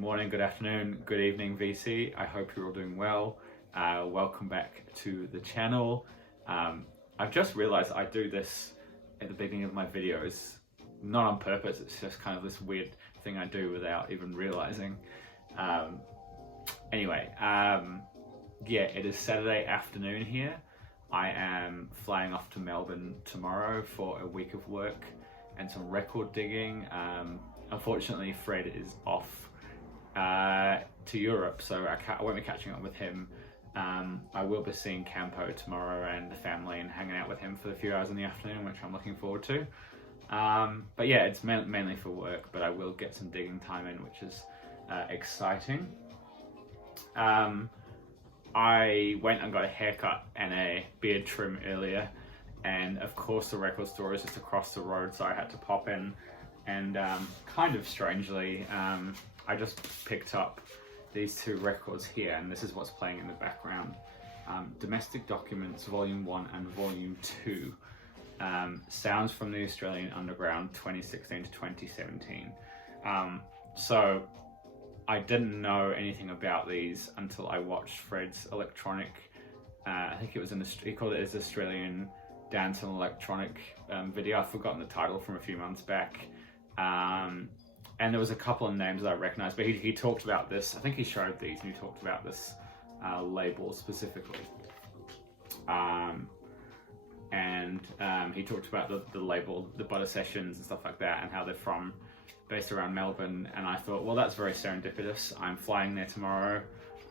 Good morning, good afternoon, good evening, VC. I hope you're all doing well. Welcome back to the channel. I've just realized I do this at the beginning of my videos, not on purpose. It's just kind of this weird thing I do without even realizing. Yeah, it is Saturday afternoon here. I am flying off to Melbourne tomorrow for a week of work and some record digging. Unfortunately, Fred is off to Europe, so I won't be catching up with him. I will be seeing Campo tomorrow and the family and hanging out with him for a few hours in the afternoon, which I'm looking forward to. But yeah, it's mainly for work, but I will get some digging time in, which is exciting. I went and got a haircut and a beard trim earlier, and of course the record store is just across the road, so I had to pop in. And kind of strangely, I just picked up these two records here, and this is what's playing in the background. Domestic Documents Volume 1 and Volume 2. Sounds from the Australian Underground 2016 to 2017. So I didn't know anything about these until I watched Fred's electronic, I think it was he called it his Australian Dance and Electronic video. I've forgotten the title from a few months back. And there was a couple of names that I recognized, but he talked about this. I think he showed these and he talked about this label specifically. He talked about the label, the Butter Sessions and stuff like that, and how they're based around Melbourne. And I thought, well, that's very serendipitous. I'm flying there tomorrow,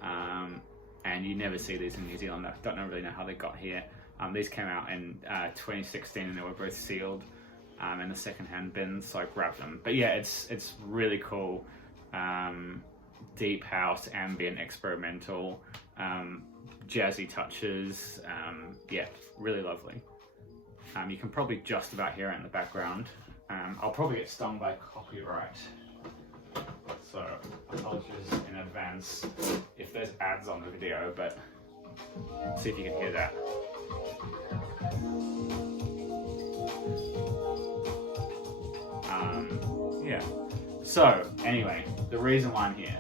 and you never see these in New Zealand. I don't really know how they got here. These came out in 2016 and they were both sealed in the secondhand bins, so I grabbed them. But yeah, it's really cool. Deep house, ambient, experimental, jazzy touches. Yeah, really lovely. You can probably just about hear it in the background. I'll probably get stung by copyright, so apologies in advance if there's ads on the video, but see if you can hear that. Yeah, so anyway, the reason why I'm here,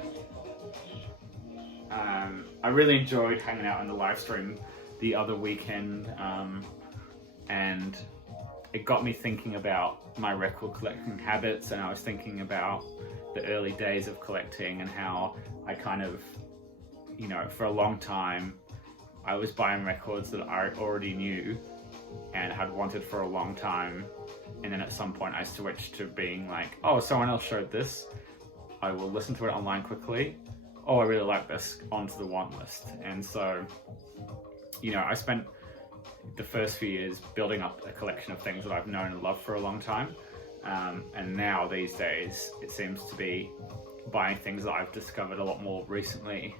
I really enjoyed hanging out in the live stream the other weekend, and it got me thinking about my record collecting habits, and I was thinking about the early days of collecting and how I kind of, for a long time, I was buying records that I already knew and had wanted for a long time, and then at some point I switched to being like, oh, someone else showed this, I will listen to it online quickly. Oh, I really like this, onto the want list. And so, I spent the first few years building up a collection of things that I've known and loved for a long time, and now these days it seems to be buying things that I've discovered a lot more recently.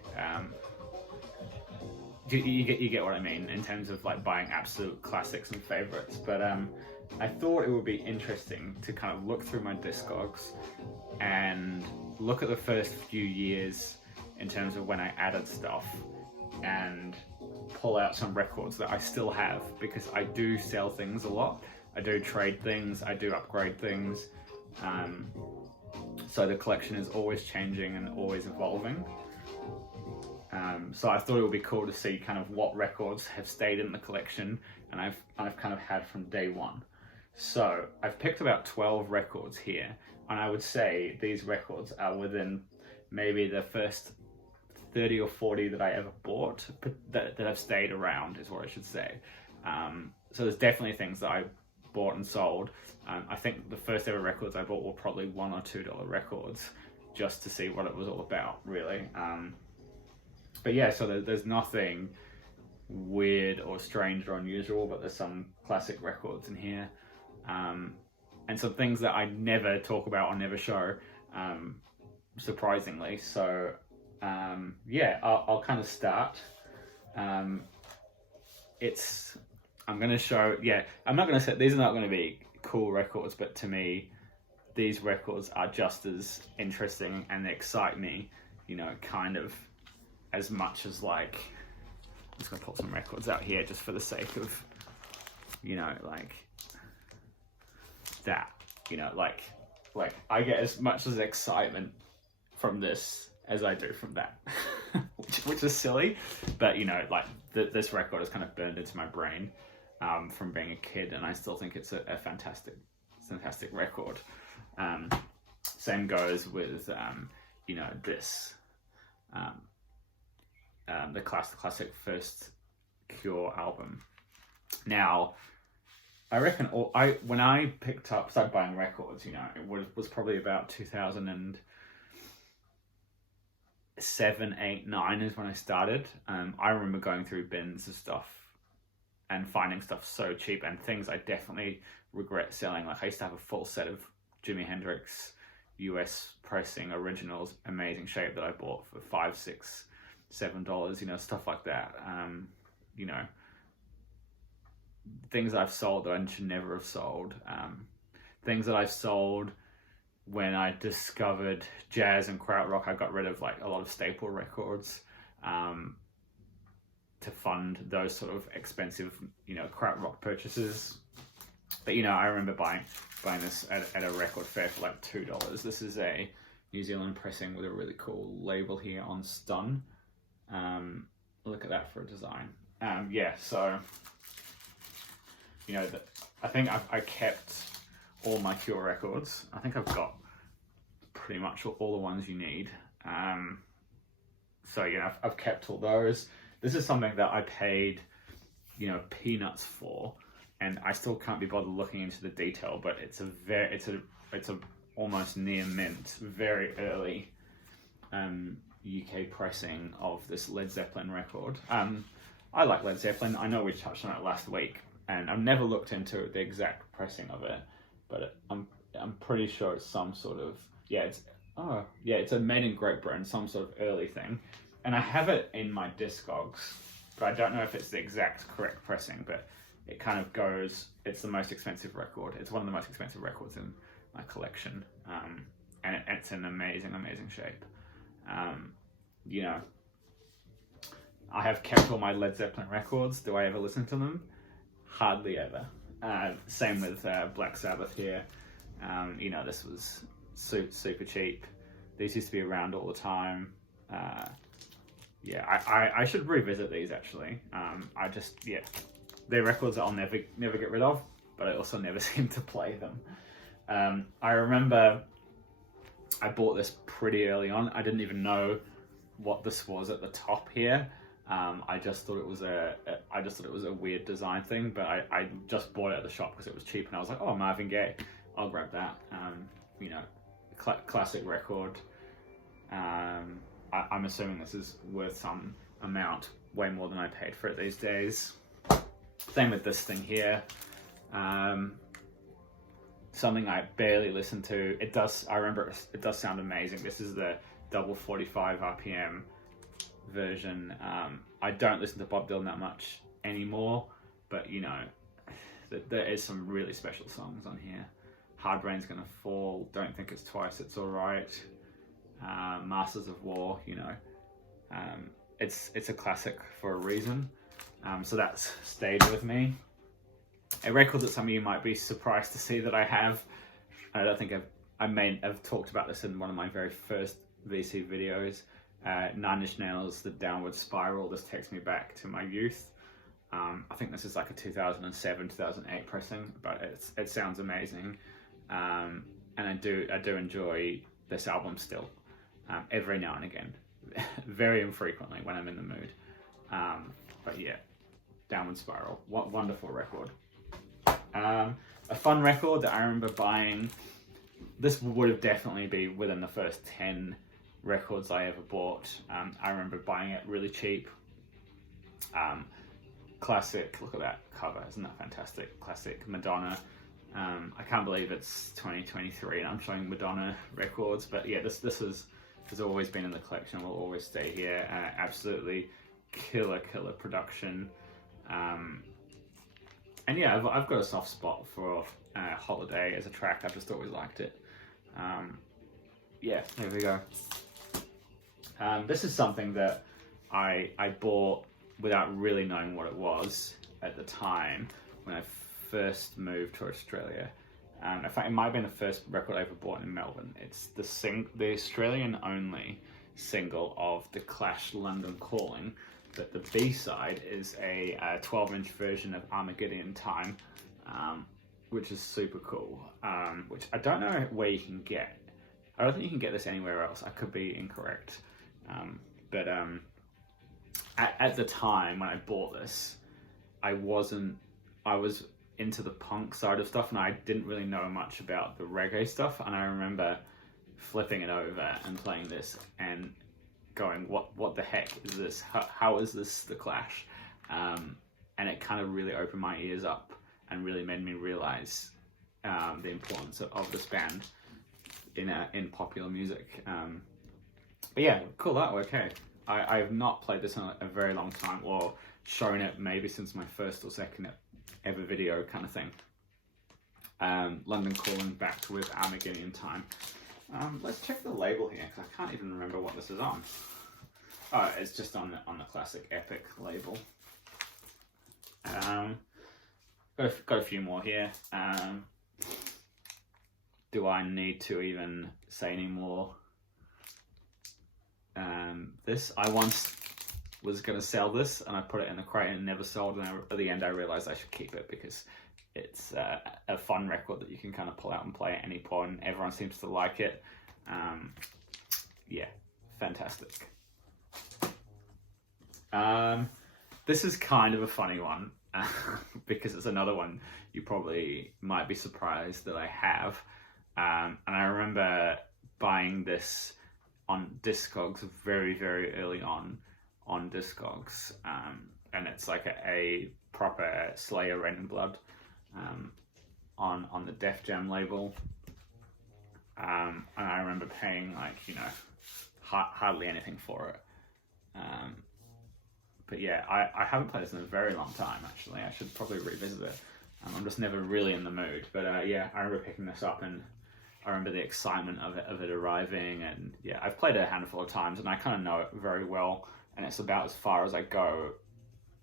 You get what I mean in terms of like buying absolute classics and favorites. But I thought it would be interesting to kind of look through my discogs and look at the first few years in terms of when I added stuff, and pull out some records that I still have, because I do sell things a lot. I do trade things, I do upgrade things. So the collection is always changing and always evolving. So I thought it would be cool to see kind of what records have stayed in the collection and I've kind of had from day one. So I've picked about 12 records here, and I would say these records are within maybe the first 30 or 40 that I ever bought that have stayed around, is what I should say. So there's definitely things that I bought and sold. I think the first ever records I bought were probably $1 or $2 records, just to see what it was all about, really. But yeah, so there's nothing weird or strange or unusual, but there's some classic records in here. And some things that I never talk about or never show, surprisingly. So yeah, I'll kind of start. I'm going to show, yeah, I'm not going to say, these are not going to be cool records, but to me, these records are just as interesting and they excite me, kind of as much as like, I'm just going to pull some records out here just for the sake of, like that, like I get as much as excitement from this as I do from that, which is silly, but you know, like this record is kind of burned into my brain from being a kid, and I still think it's a fantastic record. Same goes with you know, this the classic first Cure album. Now, I reckon when I started buying records, you know, it was probably about 2007, 8, 9 is when I started. I remember going through bins of stuff and finding stuff so cheap, and things I definitely regret selling. Like I used to have a full set of Jimi Hendrix US pressing originals, amazing shape, that I bought for $5, $6, $7, you know, stuff like that. You know, things I've sold that I should never have sold. Things that I've sold when I discovered jazz and krautrock. I got rid of like a lot of staple records to fund those sort of expensive, you know, krautrock purchases. But you know, I remember buying this at a record fair for like $2. This is a New Zealand pressing with a really cool label here on Stun. Look at that for a design. Yeah, so you know, I think I kept all my Cure records. I think I've got pretty much all the ones you need. So yeah, I've kept all those. This is something that I paid, you know, peanuts for, and I still can't be bothered looking into the detail. But it's a almost near mint, very early UK pressing of this Led Zeppelin record. I like Led Zeppelin. I know we touched on it last week, and I've never looked into the exact pressing of it, but I'm pretty sure it's some sort of it's a made in Great Britain, some sort of early thing, and I have it in my discogs, but I don't know if it's the exact correct pressing. But it kind of goes. It's the most expensive record. It's one of the most expensive records in my collection, and it's an amazing shape. You know, I have kept all my Led Zeppelin records. Do I ever listen to them? Hardly ever. Same with Black Sabbath here. You know, this was super cheap. These used to be around all the time. I should revisit these actually. They're records that I'll never get rid of, but I also never seem to play them. I remember I bought this pretty early on. I didn't even know what this was at the top here. I just thought it was a weird design thing, but I just bought it at the shop because it was cheap, and I was like, oh, Marvin Gaye, I'll grab that. You know, classic record. I'm assuming this is worth some amount, way more than I paid for it these days. Same with this thing here. Something I barely listen to. I remember it does sound amazing. This is the double 45 RPM version. I don't listen to Bob Dylan that much anymore, but you know, there is some really special songs on here. Hard Rain's Gonna Fall, Don't Think It's Twice, It's Alright, Masters of War, you know. It's a classic for a reason. So that's stayed with me. A record that some of you might be surprised to see that I have. I don't think I've talked about this in one of my very first VC videos. 9 Inch Nails, The Downward Spiral. This takes me back to my youth. I think this is like a 2007, 2008 pressing, but it sounds amazing. And I do enjoy this album still, every now and again, very infrequently when I'm in the mood. But yeah, Downward Spiral, what wonderful record. A fun record that I remember buying. This would have definitely been within the first 10 records I ever bought. I remember buying it really cheap. Classic, look at that cover, isn't that fantastic? Classic Madonna. I can't believe it's 2023 and I'm showing Madonna records, but yeah, this has always been in the collection, will always stay here. Absolutely killer production. And yeah, I've got a soft spot for Holiday as a track. I've just always liked it. Yeah, there we go. This is something that I bought without really knowing what it was at the time when I first moved to Australia. In fact, it might have been the first record I ever bought in Melbourne. It's the Australian only single of The Clash London Calling, but the B-side is a 12-inch version of Armageddon Time, which is super cool, which I don't know where you can get. I don't think you can get this anywhere else. I could be incorrect. But at the time when I bought this, I was into the punk side of stuff, and I didn't really know much about the reggae stuff. And I remember flipping it over and playing this and going, what the heck is this? How is this The Clash? And it kind of really opened my ears up and really made me realize the importance of this band in popular music. But yeah, cool artwork. Hey, I have not played this in a very long time, or shown it maybe since my first or second ever video kind of thing. London Calling backed with Armageddon Time. Let's check the label here, because I can't even remember what this is on. Oh, it's just on the classic Epic label. Got a few more here. Do I need to even say any more? This, I once was going to sell this, and I put it in the crate and never sold, and at the end I realized I should keep it because it's a fun record that you can kind of pull out and play at any point. Everyone seems to like it. Yeah, fantastic. This is kind of a funny one because it's another one you probably might be surprised that I have. And I remember buying this on Discogs very, very early on Discogs. And it's like a proper Slayer Rain and Blood on the Def Jam label. And I remember paying hardly anything for it. But yeah, I haven't played this in a very long time, actually. I should probably revisit it. I'm just never really in the mood. But yeah, I remember picking this up, and I remember the excitement of it arriving. And yeah, I've played it a handful of times, and I kind of know it very well. And it's about as far as I go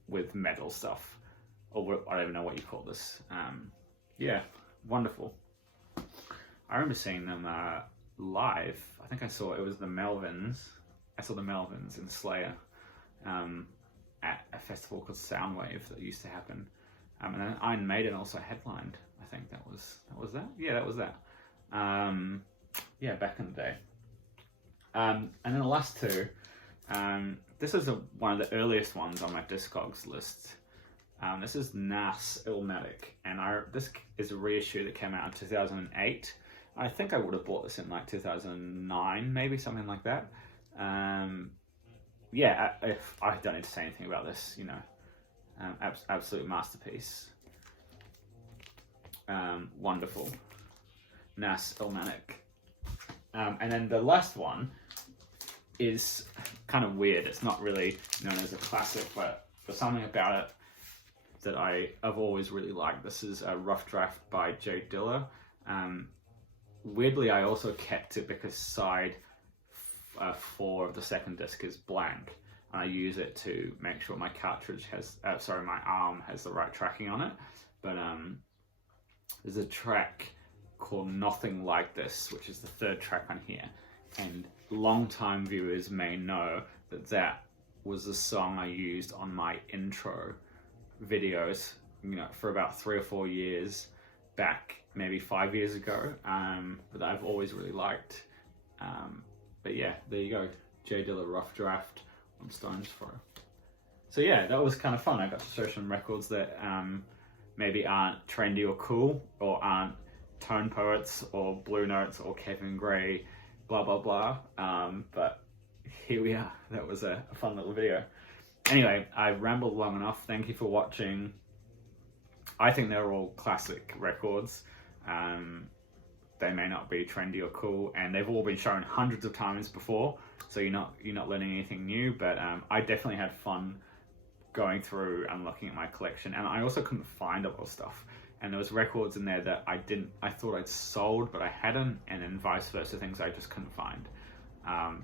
with metal stuff. Or I don't even know what you call this. Yeah, wonderful. I remember seeing them live. I think it was the Melvins. I saw the Melvins in Slayer. At a festival called Soundwave that used to happen, and then Iron Maiden also headlined. I think that was that. Yeah, that was that. Yeah, back in the day. And then the last two. This is one of the earliest ones on my Discogs list. This is Nas Illmatic, and this is a reissue that came out in 2008. I think I would have bought this in like 2009, maybe something like that. Yeah, if I don't need to say anything about this, absolute masterpiece. Wonderful. Nas Illmatic. And then the last one is kind of weird. It's not really known as a classic, but there's something about it that I've always really liked. This is a Rough Draft by Jay Dilla. Weirdly, I also kept it because side 4 of the second disc is blank, and I use it to make sure my cartridge my arm has the right tracking on it. But there's a track called Nothing Like This, which is the third track on here, and long-time viewers may know that was the song I used on my intro videos, for about 3 or 4 years back, maybe 5 years ago, but I've always really liked. But yeah, there you go. Jay Dilla Rough Draft on Stones Throw. So yeah, that was kind of fun. I got to search some records that maybe aren't trendy or cool, or aren't Tone Poets or Blue Notes or Kevin Gray, blah, blah, blah. But here we are. That was a fun little video. Anyway, I rambled long enough. Thank you for watching. I think they're all classic records. They may not be trendy or cool, and they've all been shown hundreds of times before, so you're not learning anything new. But I definitely had fun going through and looking at my collection, and I also couldn't find a lot of stuff. And there was records in there that I thought I'd sold, but I hadn't, and then vice versa, things I just couldn't find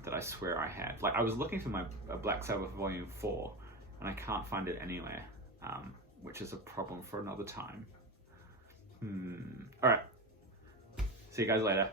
that I swear I had. Like, I was looking for my Black Sabbath Volume 4, and I can't find it anywhere, which is a problem for another time. All right. See you guys later.